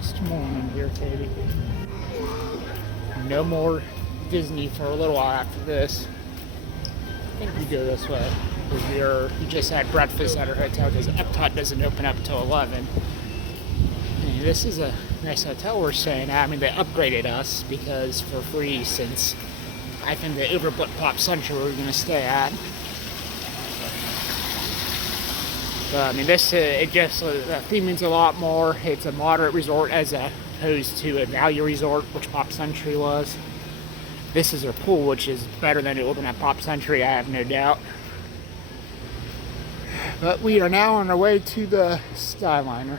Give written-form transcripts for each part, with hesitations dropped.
last morning here, Katie. No more Disney for a little while after this. I think we go this way. We just had breakfast at our hotel because Epcot doesn't open up until 11. And this is a nice hotel we're staying at. I mean, they upgraded us because for free since I think they overbooked Pop Century we were going to stay at. But I mean, this the theme means a lot more. It's a moderate resort as opposed to a value resort, which Pop Century was. This is their pool, which is better than it would have been at Pop Century, I have no doubt. But we are now on our way to the Skyliner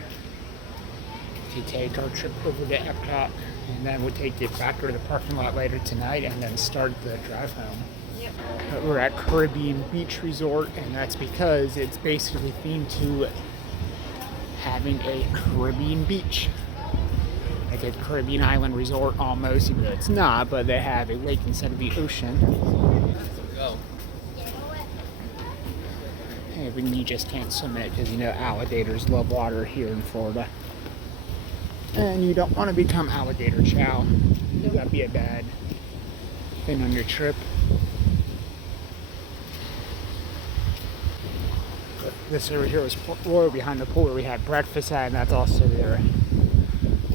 to take our trip over to Epcot, and then we'll take it back to the parking lot later tonight and then start the drive home. Yep. But we're at Caribbean Beach Resort, and that's because it's basically themed to having a Caribbean beach. Like a Caribbean island resort almost, even though it's not, but they have a lake instead of the ocean. Go. And you just can't swim in it because you know alligators love water here in Florida. And you don't want to become alligator chow. That'd be a bad thing on your trip. But this over here was Royal behind the pool where we had breakfast at, and that's also their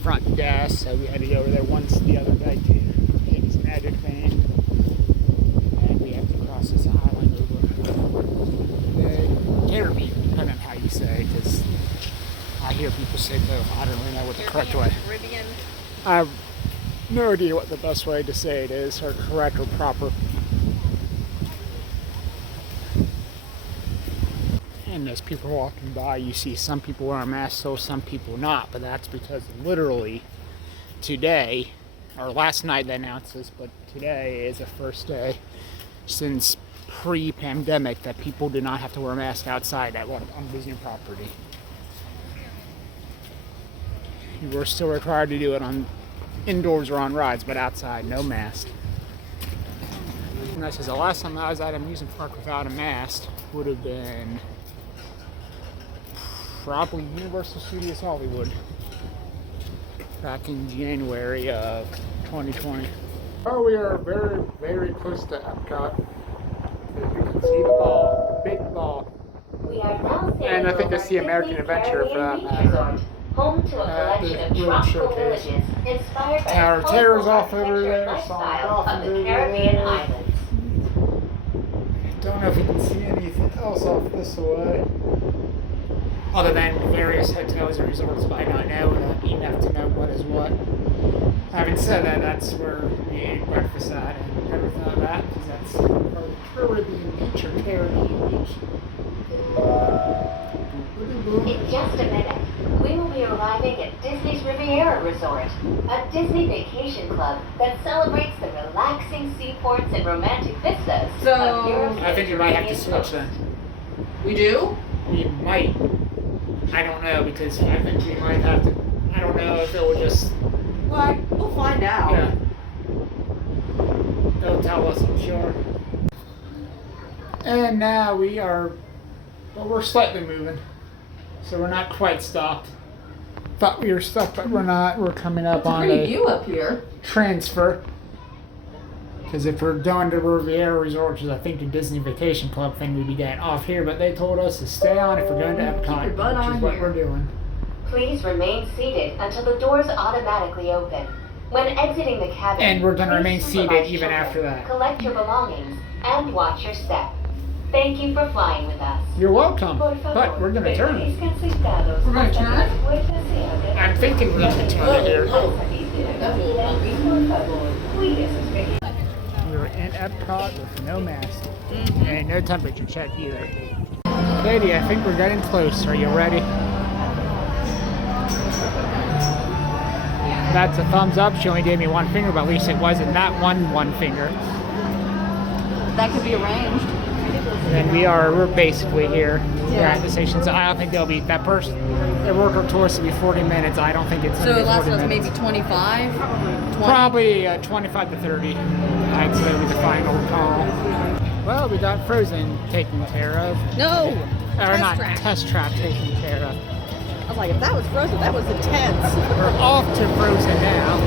front desk. So we had to go over there once the other day to get some magic thing. And we have to cross this island over the Caribbean, depending on how you say, because I hear people say both. I don't really know what the correct way. Caribbean. I have no idea what the best way to say it is, or correct or proper. And as people walking by, you see some people wearing masks, so some people not. But that's because literally today, or last night they announced this, but today is the first day since pre-pandemic that people do not have to wear a mask outside on Disney property. You were still required to do it on indoors or on rides, but outside, no mask. And that says the last time I was at an amusement park without a mask would have been probably Universal Studios Hollywood back in January of 2020. Oh, we are very, very close to Epcot. You can see the ball, the big ball. We are now and I think that's the American Adventure for that matter. Home to a collection of tropical villages inspired by Tower the Terror's colorful off over there, lifestyle Sonic of the Caribbean there. islands. Don't know if you can see anything else off this way. Other than various hotels and resorts, but I don't know enough to know what is what. Having said that, that's where we ate breakfast at and everything like that, because that's our Caribbean beach or Caribbean beach. In just a minute, we will be arriving at Disney's Riviera Resort, a Disney vacation club that celebrates the relaxing seaports and romantic vistas of Europe's I think you might have to switch then. We do? We might. I don't know, because I think we might have to. I don't know if it will just. Well, we'll find out. Yeah. They'll tell us, I'm sure. And now we are. Well, we're slightly moving. So we're not quite stopped. Thought we were stuck, but we're not. We're coming up on Pretty a view up here. transfer. Because if we're going to Riviera Resort, which is I think the Disney Vacation Club thing, we'd be getting off here. But they told us to stay on if we're going to Epcot, your butt which on is what here. we're doing. Please remain seated until the doors automatically open. When exiting the cabin, And we're gonna please remain seated supervise even children, after that. Collect your belongings and watch your step. Thank you for flying with us. You're welcome. Por favor, But we're going to turn. permanezcan sentados We're gonna hasta turn? las puertas se abren. I'm thinking we're going to turn it here. Al salir de la cabina, por favor, cuide sus pequeños. We were in Epcot with no mask and no temperature check either. Katie, I think we're getting close. Are you ready? That's a thumbs up. She only gave me one finger, but at least it wasn't that one finger. That could be arranged. And we're basically here. We're at the station, so I don't think they'll be that person. Their worker told us to be 40 minutes. I don't think it's going to So be it lasts 40 us minutes. maybe 25? 20? Probably 25 to 30. I'd say would be the final call. Well, we got Frozen taken care of. No! Or Test not track. Test Track taken care of. was like, if that was frozen, that was intense. We're off to Frozen now.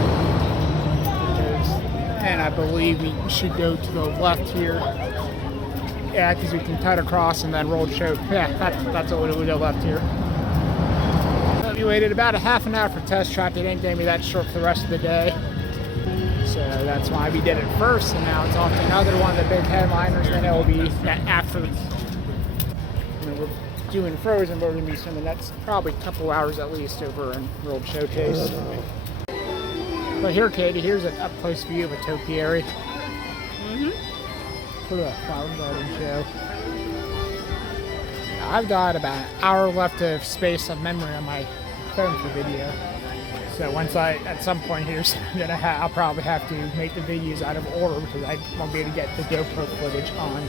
And I believe we should go to the left here. Yeah, because we can cut across and then roll the show. Yeah, that's what we do left here. We waited about a half an hour for test track. They didn't give me that short for the rest of the day. So that's why we did it first, and now it's off to another one of the big headliners, and it will be after. We're doing Frozen, but we're going to be swimming. That's probably a couple hours at least over in World Showcase. But here, Katie, here's an up-close view of a topiary. For the flower garden show. I've got about an hour left of space of memory on my phone for video. So once at some point here, I'll probably have to make the videos out of order because I won't be able to get the GoPro footage on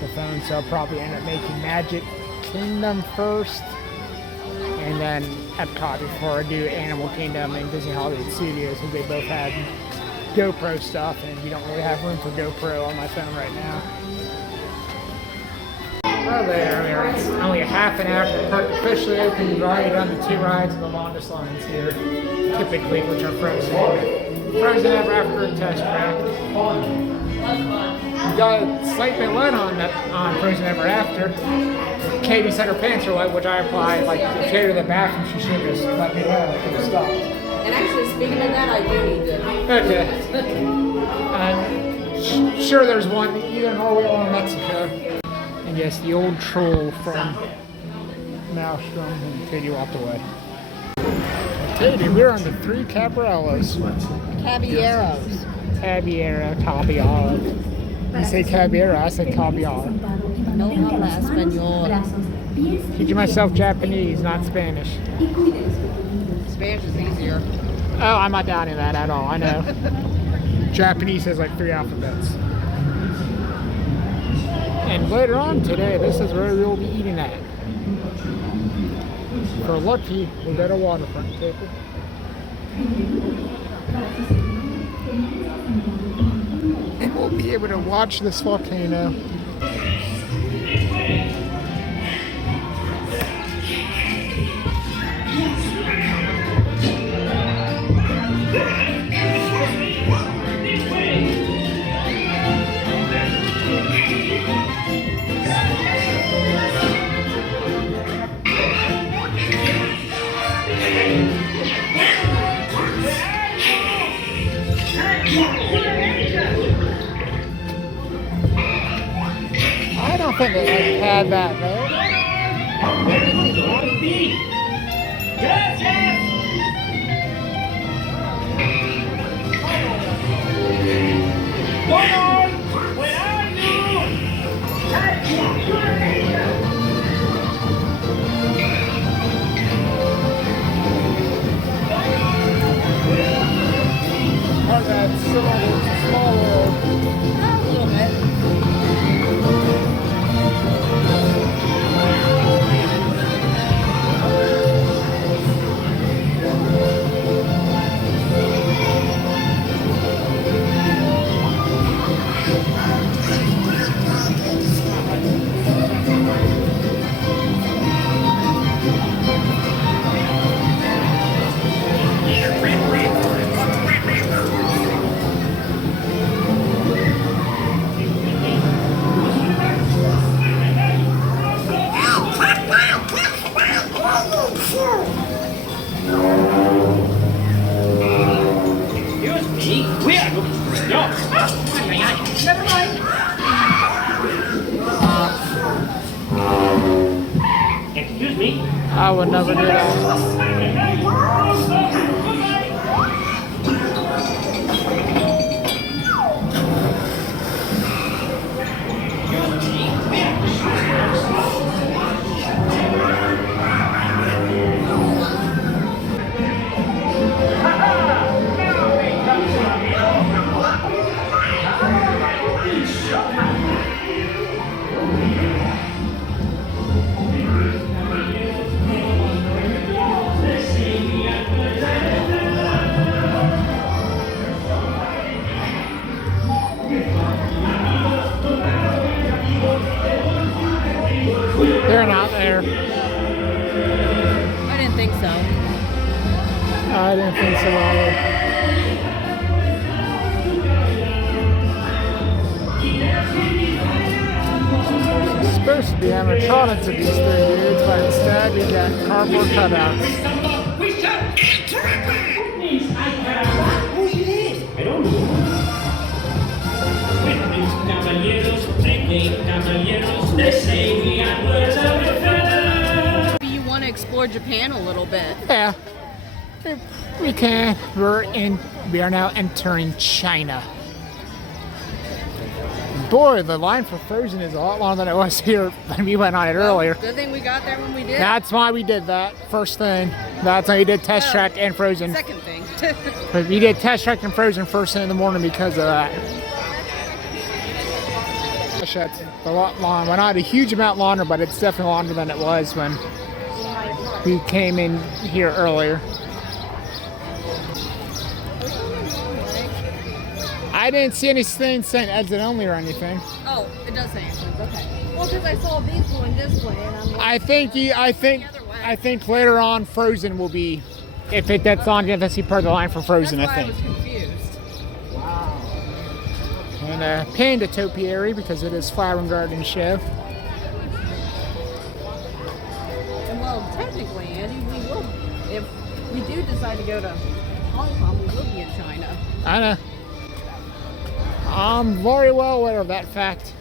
the phone. So I'll probably end up making Magic Kingdom first, and then Epcot before I do Animal Kingdom and Disney Hollywood Studios, because they both had GoPro stuff, and we don't really have room for GoPro on my phone right now. Well, there. It's only a half an hour after the park officially opened. We've already done the 2 rides and the longest lines here, typically, which are Frozen. Frozen Ever After and Test Track. We got a slight bit wet on Frozen Ever After. Katie said her pants are wet, which I applied. Like, if she go to the bathroom, she should have just let me know. I could have stopped. And actually, speaking of that, I do need to. Okay. Sure, there's one either in Norway or Mexico. And yes, the old troll from Maelstrom, and Katie walked away. Katie, we're on the 3 Cabrellas. Caballeros. Caballero. You say Caballero, I say Caballero. No habla español. Teaching myself Japanese, not Spanish. Spanish is easier. Oh, I'm not doubting that at all, I know. Japanese has like 3 alphabets. And later on today, this is where we'll be eating at. If we're lucky, we'll get a waterfront table. And we'll be able to watch this volcano. I don't think they had that there. That's small world. A little bit. Excuse me. I would never do that. I didn't think so either. It's supposed to be animatronics of these three dudes, but instead you got cardboard cutouts. I don't know. When these caballeros, caballeros, they say we are birds of a feather. Maybe you want to explore Japan a little bit. Yeah, we can. We are now entering China. Boy, the line for Frozen is a lot longer than it was here when we went on it earlier. Good thing we got there when we did. That's why we did that. First thing. That's why we did Test Track and Frozen. Second thing. But we did Test Track and Frozen first thing in the morning because of that. That's a lot longer. Well, not a huge amount longer, but it's definitely longer than it was when we came in here earlier. I didn't see anything saying exit only or anything. Oh, it does say entrance. Okay. Well, because I saw these going this way, and I'm like, I think later on Frozen will be, if that's on, that's part of the line for Frozen. that's why I think. I was confused. Wow. And Panda Topiary because it is Flower and Garden Show. And well, technically, Andy, we will, if we do decide to go to Hong Kong, we will be in China. I know. I'm very well aware of that fact.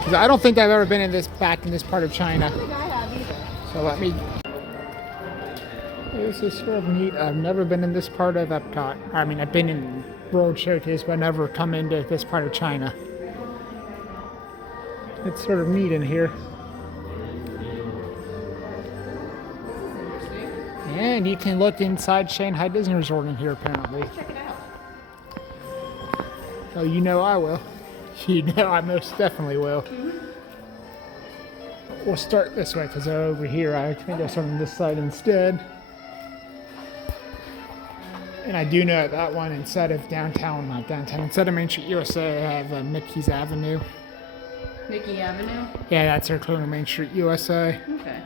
'Cause I don't think I've ever been back in this part of China. I don't think I have either. So let me. This is sort of neat. I've never been in this part of Epcot. I mean, I've been in World Showcase, but never come into this part of China. It's sort of neat in here. And you can look inside Shanghai Disney Resort in here, apparently. Check it out. Oh, you know I will. You know I most definitely will. We'll start this way because they're over here. I think I'll start on this side instead. And I do know that one instead of downtown, not downtown, instead of Main Street USA, they have Mickey's Avenue. Mickey Avenue? Yeah, that's their clone of Main Street USA. Okay.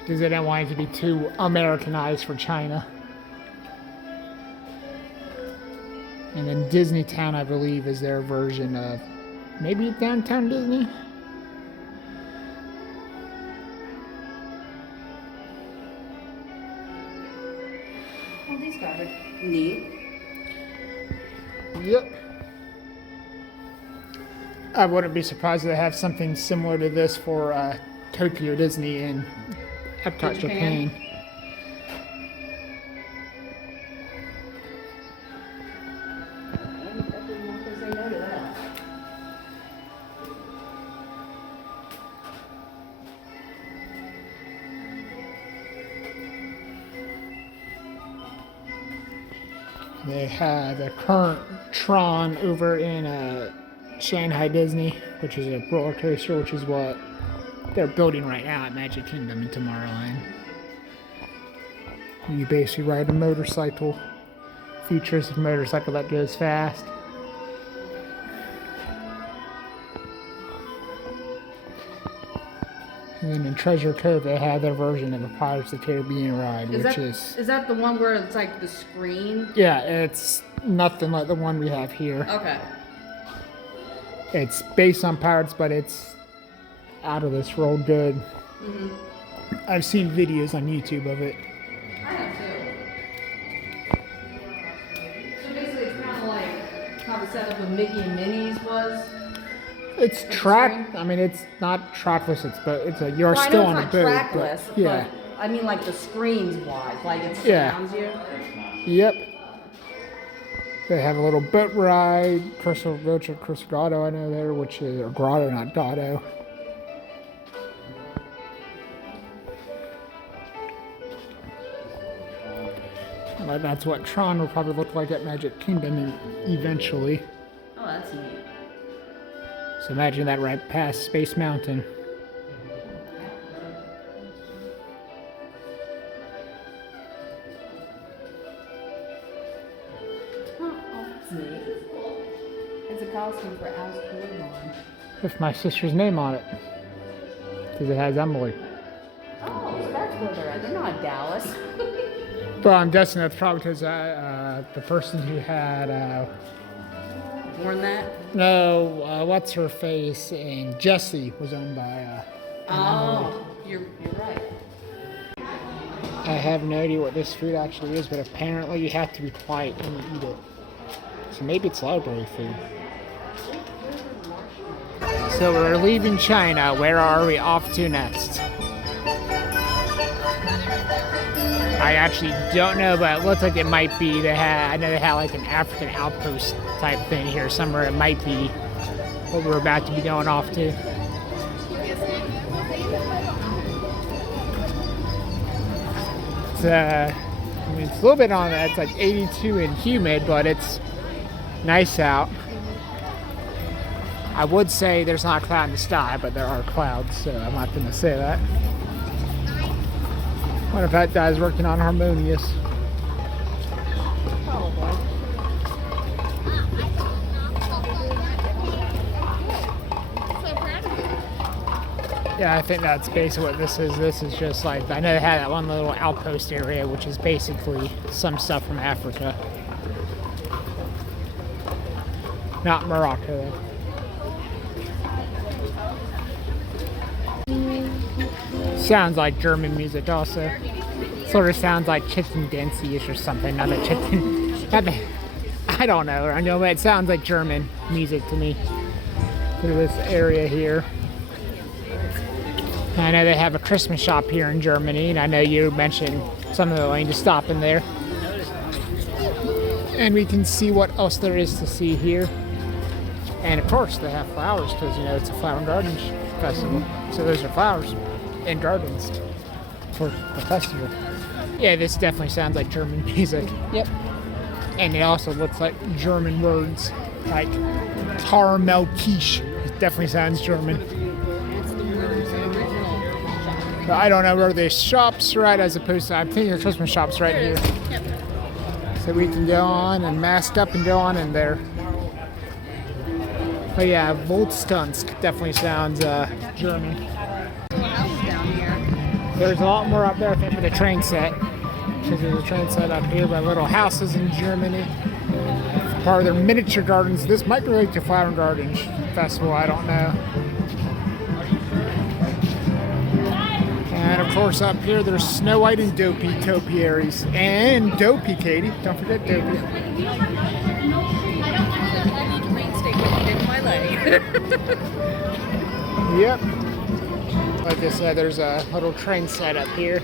Because they didn't want it to be too Americanized for China. And then Disney Town, I believe, is their version of maybe Downtown Disney. Well, these guys are neat. Yep. I wouldn't be surprised if they have something similar to this for Tokyo Disney and Epcot, Japan. They have a current Tron over in Shanghai Disney, which is a roller coaster, which is what they're building right now at Magic Kingdom in Tomorrowland. You basically ride a motorcycle. Features a motorcycle that goes fast. And then in Treasure Cove, they have their version of a Pirates of the Caribbean ride, Is that the one where it's like the screen? Yeah, it's nothing like the one we have here. Okay. It's based on Pirates, but it's out of this world good. Mm-hmm. I've seen videos on YouTube of it. I have too. So basically, it's kind of like how the setup of Mickey and Minnie's was. It's track. I mean, it's not trackless. You're Well, still I know on it's a boat. not trackless, But, yeah. but I mean like the screens wise, like it Yeah. surrounds you. Yep. They have a little boat ride. Crystal Grotto, I know there, which is or Grotto, not Grotto. Well, that's what Tron will probably look like at Magic Kingdom eventually. Oh, that's neat. So imagine that right past Space Mountain. Oh, that's neat. It's a costume for Alice Blue. With my sister's name on it. Because it has Emily. Oh, so that's where they're at. They're not in Dallas. But I'm guessing that's probably because the person who had Born that? no, what's her face, and Jessie was owned by. Oh, you're right. I have no idea what this food actually is, but apparently you have to be quiet when you eat it. So maybe it's library food. So we're leaving China. Where are we off to next? I actually don't know, but it looks like it might be. I know they had like an African outpost type thing here somewhere. It might be what we're about to be going off to. It's I mean, it's a little bit on that. It's like 82 and humid, but it's nice out. I would say there's not a cloud in the sky, but there are clouds, so I'm not going to say that. What if that guy's working on Harmonious? Probably. Yeah, I think that's basically what this is. This is just like, I know they had that one little outpost area, which is basically some stuff from Africa. Not Morocco, though. Sounds like German music also. Sort of sounds like chicken dancey-ish or something. Not a chicken. I don't know. I know, but it sounds like German music to me. Through this area here. I know they have a Christmas shop here in Germany, and I know you mentioned some of the lane to stop in there. And we can see what else there is to see here. And of course, they have flowers because, you know, it's a flower and gardens festival. So those are flowers and gardens for the festival. Yeah, this definitely sounds like German music. Yep. And it also looks like German words, like Tarmelkisch. It definitely sounds German. But I don't know where the shops are at, as opposed to, I'm thinking the Christmas shop's right here. Yep. So we can go on and mask up and go on in there. But yeah, Voltstunsk definitely sounds German. Down here. There's a lot more up there, I think, for the train set. Because there's a train set up here by little houses in Germany. Part of their miniature gardens. This might be related to Flower and Gardens Festival, I don't know. And of course up here there's Snow White and Dopey topiaries. And Dopey, Katie. Don't forget Dopey. Yep. Like I said, there's a little train set up here.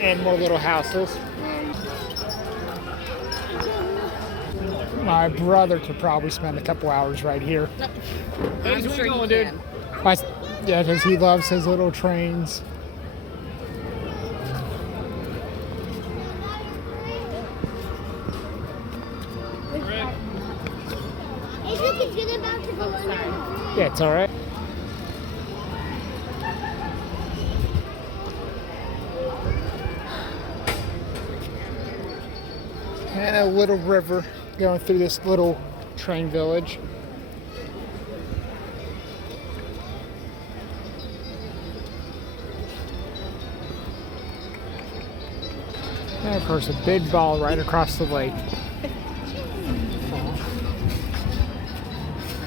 And more little houses. My brother could probably spend a couple hours right here. I'm sure you can. Yeah, because he loves his little trains. Yeah, it's all right. And a little river going through this little train village. And of course a big ball right across the lake.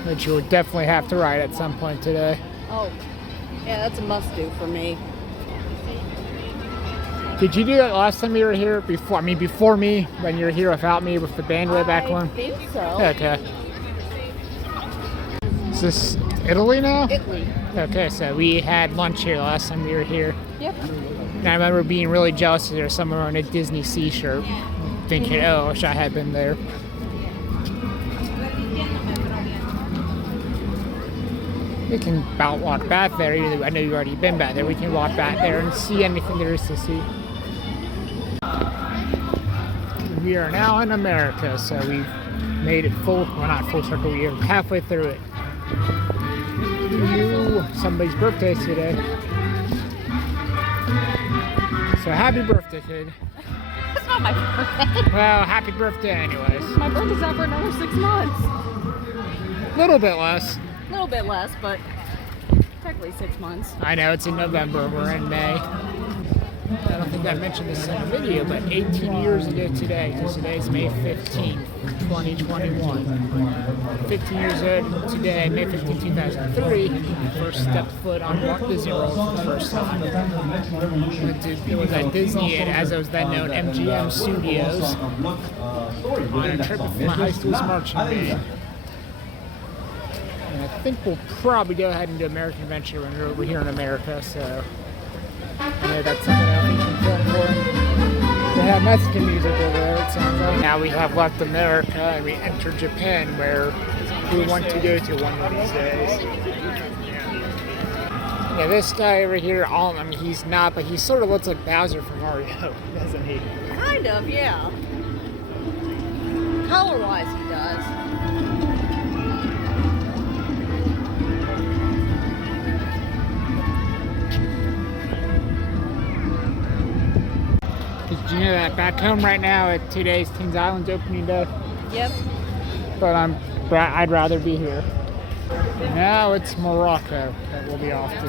Which you would definitely have to ride at some point today. Oh, yeah, that's a must do for me. Did you do that last time you were here? Before me, when you were here without me with the band way back when? I think so. Okay. Is this Italy now? Italy. Okay, so we had lunch here last time we were here. Yep. And I remember being really jealous that there was someone wearing a Disney Sea shirt, thinking, oh, I wish I had been there. We can about walk back there. I know you've already been back there. We can walk back there and see anything there is to see. We are now in America, so we've made it full, well not full circle, we are halfway through it. Ooh, somebody's birthday today. So happy birthday, kid. That's not my birthday. Well, happy birthday anyways. My birthday's not for another 6 months. A little bit less. A little bit less, but technically 6 months. I know it's in November, we're in May. I don't think I mentioned this in the video, but 18 years ago today, because today's May 15th, 2021. 15 years ago today, May 15, 2003, I first stepped foot on Walt Disney World for the first time. It was at Disney, as it was then known, MGM Studios, on a trip with my high school's marching band. And I think we'll probably go ahead and do American Adventure when we're over here in America, so I know that's something I think we can film for. They have Mexican music over there, it sounds like. Now we have left America and we enter Japan, where we want to go to one of these days. Yeah, this guy over here, I mean, he's not, but he sort of looks like Bowser from Mario, doesn't he? Kind of, yeah. Color-wise, he does. Did you know that back home right now at today's Kings Island's opening day? Yep. But I'd rather be here. Now it's Morocco that we'll be off to.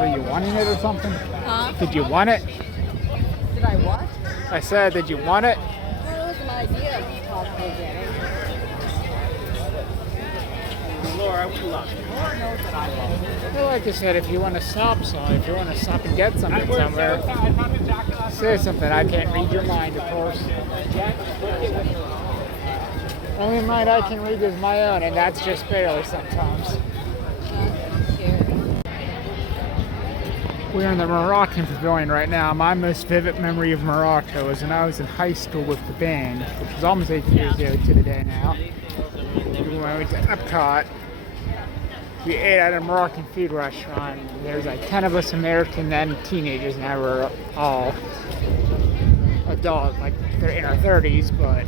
Were you wanting it or something? Huh? Did you want it? Did I what? I said, did you want it? Well, it was an idea of possibly getting. Laura, we love you. Laura knows that I love you. Well, like I said, if you want to stop and get something somewhere, say something. I can't read your mind, of course. Only mind I can read is my own, and that's just barely sometimes. We're in the Moroccan Pavilion right now. My most vivid memory of Morocco was when I was in high school with the band, which was almost 8 years ago to the day now. When I went to Epcot, we ate at a Moroccan food restaurant. There's like 10 of us American then teenagers, now we're all adult, like they're in our 30s, but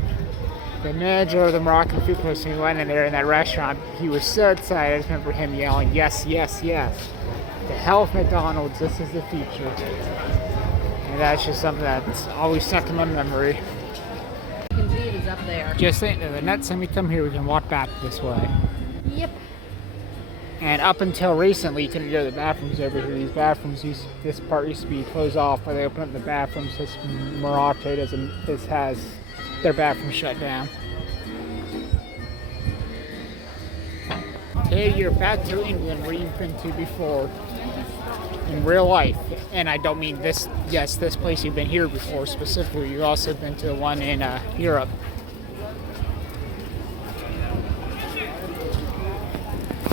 the manager of the Moroccan food place, when we went in there in that restaurant, he was so excited. I just remember him yelling, "Yes, yes, yes. The hell with McDonald's, this is the future." And that's just something that's always stuck in my memory. You can see it is up there. Just saying, the next time we come here, we can walk back this way. Yep. And up until recently, you couldn't go to the bathrooms over here. These bathrooms, this part used to be closed off, where they open up the bathrooms. This Morocco has their bathroom shut down. Hey, you're back to England, where you've been to before in real life. And I don't mean this place you've been here before specifically. You've also been to the one in Europe.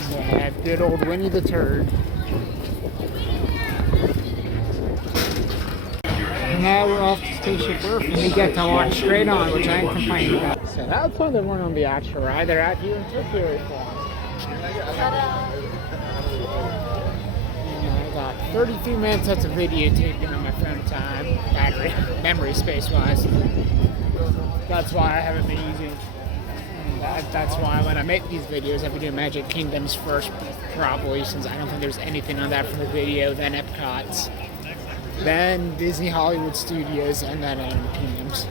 They have good old Winnie the Turd. Now we're off to Station Burf, and we get to watch Straight On, which I ain't complaining about. So that's why they weren't on the actual ride. They're out here in Turkey for. I got 32 minutes of video taken on my phone time, battery, memory space wise. That's why I haven't been using. That's why when I make these videos, I've been doing Magic Kingdoms first, probably, since I don't think there's anything on that from the video, then Epcot's, then Disney Hollywood Studios, and then Animal Kingdoms.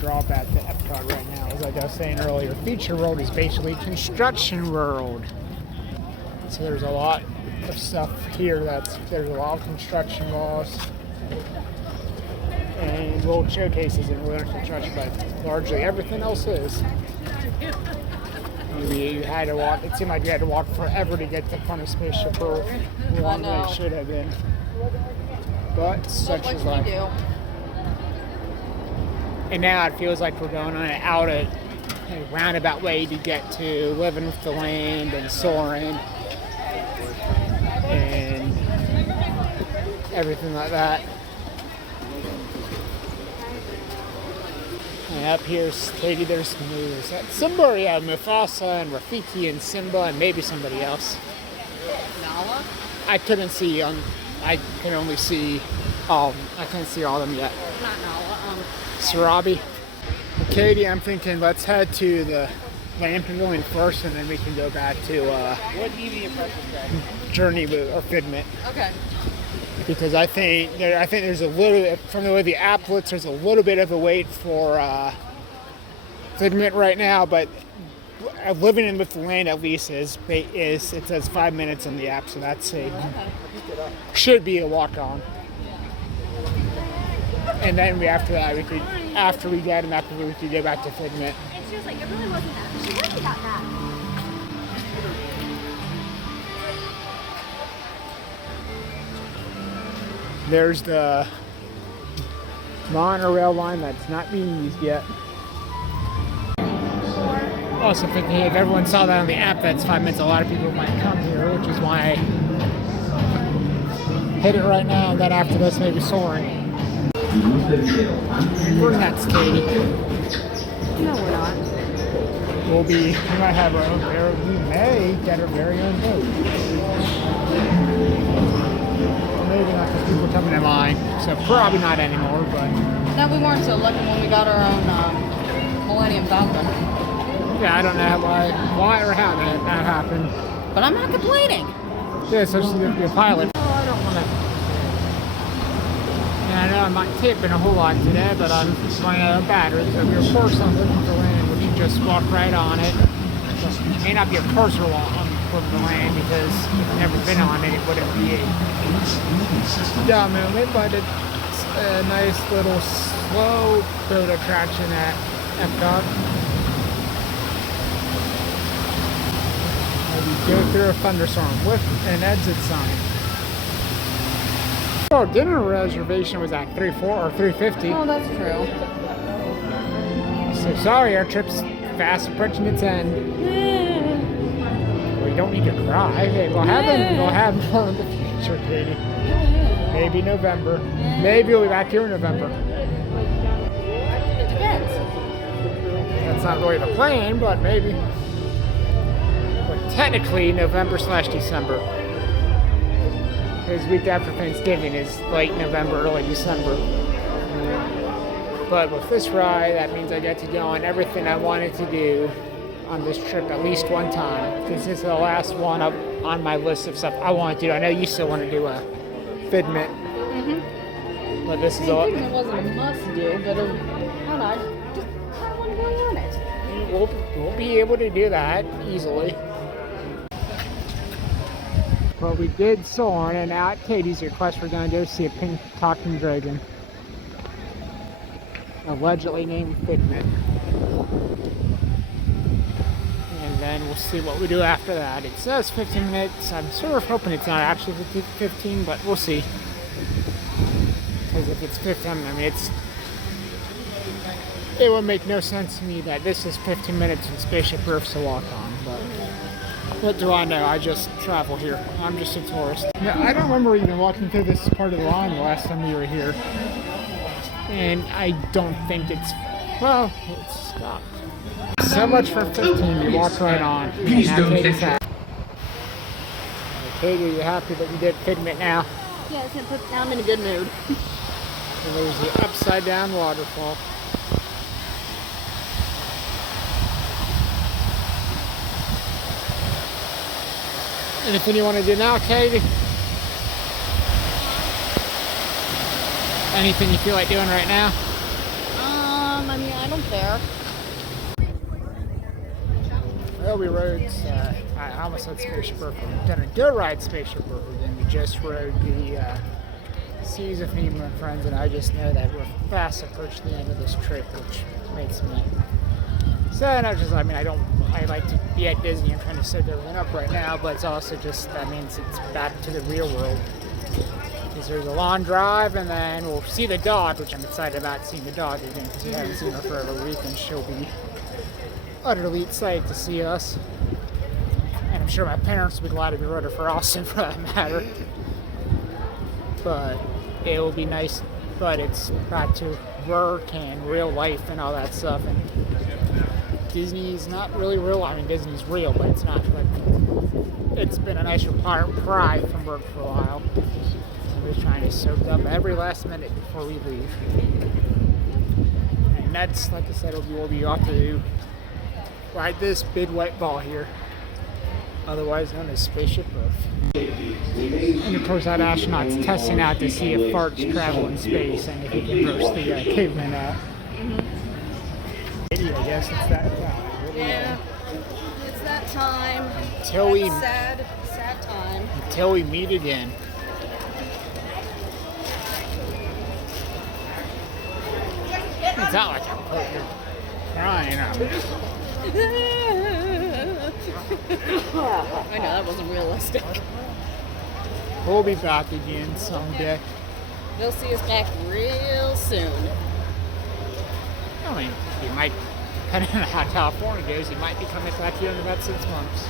Drawback to Epcot right now is, like I was saying earlier, Feature World is basically Construction World. So there's a lot of stuff here there's a lot of construction laws and World Showcases in World Construction, but largely everything else is. You had to walk, it seemed like you had to walk forever to get to front of Spaceship Earth, longer than it should have been. But such is life. And now it feels like we're going on a roundabout way to get to Living with the Land and Soarin' and everything like that. And up here, maybe there's Simba, yeah, Mufasa and Rafiki and Simba and maybe somebody else. Nala? I couldn't see I can only see I can't see all of them yet. Not Nala. Sarabi. Katie, I'm thinking let's head to the Land Pavilion first, and then we can go back to Journey or Figment. Okay. Because I think there's a little, from the way the app looks, there's a little bit of a wait for Figment right now, but living in with the land at least is it says 5 minutes on the app, so that's should be a walk on. And then after we could go back to Figment. And she was like, it really wasn't that. She wasn't that bad. There's the monorail line that's not being used yet. Also, if everyone saw that on the app, that's 5 minutes. A lot of people might come here, which is why I hit it right now. And then after this, maybe soaring. We're nuts, Katie. No, we're not. We might have our own boat. We may get our very own boat. Maybe not because people coming in line. So probably not anymore, but. No, we weren't so lucky when we got our own Millennium Falcon. Yeah, I don't know why or how that happened. But I'm not complaining. Yeah, so she's going to be a pilot. Oh, I don't want to. And I know I'm not tipping a whole lot today, but I'm running out of battery. So if you're of course on looking for land, we can just walk right on it. It may not be a cursor on the land because if you've never been on it, it wouldn't be a dumb movement, but it's a nice little slow boat attraction at Epcot. Maybe go through a thunderstorm with an exit sign. Oh, dinner reservation was at 3:04 or 3:50. Oh, that's true. So sorry, our trip's fast approaching its end. We don't need to cry. Hey, we'll have more in the future, Katie. Maybe November. Maybe we'll be back here in November. It depends. That's not really the plan, but maybe. But technically, November/December. Because week after Thanksgiving is late November, early December. But with this ride, that means I get to go on everything I wanted to do on this trip at least one time. This is the last one up on my list of stuff I want to do. I know you still want to do a Figment. Mm-hmm. But this is all. Figment wasn't a must do, but I don't know. I just kind of want to go on it. We'll be able to do that easily. But we did soar, and now at Katie's request, we're going to go see a pink talking dragon. Allegedly named Figment. And then we'll see what we do after that. It says 15 minutes. I'm sort of hoping it's not actually 15, but we'll see. Because if it's 15, I mean, it would make no sense to me that this is 15 minutes and Spaceship Earth's to walk on. But what do I know? I just travel here. I'm just a tourist. Yeah, I don't remember even walking through this part of the line the last time we were here. And I don't think it's stopped. So much for 15, you walk right on. Please don't take that. Katie, are you happy that we did Figment now? Yeah, I'm in a good mood. And there's the upside down waterfall. Anything you want to do now, Katie? Anything you feel like doing right now? I mean, I don't care. Well, we rode, I almost said Spaceship Earth. We've done a good ride Spaceship Earth, and we just rode the Seas of Nemo and Friends, and I just know that we're fast approaching the end of this trip, which makes me sad. I like to be at Disney and trying to set everything up right now, but it's also just, that means it's back to the real world. Because there's a long drive, and then we'll see the dog, which I'm excited about seeing the dog again, because we haven't seen her for over a week, and she'll be utterly excited to see us. And I'm sure my parents will be glad to be rooting for Austin for that matter. But it will be nice, but it's back to work and real life and all that stuff. And Disney's not really real. I mean, Disney's real, but it's not like, it's been a nice pride from work for a while. We're trying to soak up every last minute before we leave. And that's, like I said, we'll be off to ride this big white ball here, otherwise known as Spaceship Earth. And of course, that astronaut's testing out to see if farts travel in space and if he can burst the caveman out. 80, I guess it's that time. Yeah. It's that time. Until we, Sad, sad time. until we meet again. It's not like I'm crying. I know, that wasn't realistic. We'll be back again someday. They'll see us back real soon. I mean, you might, depending on how California goes, you might be coming back here in about 6 months.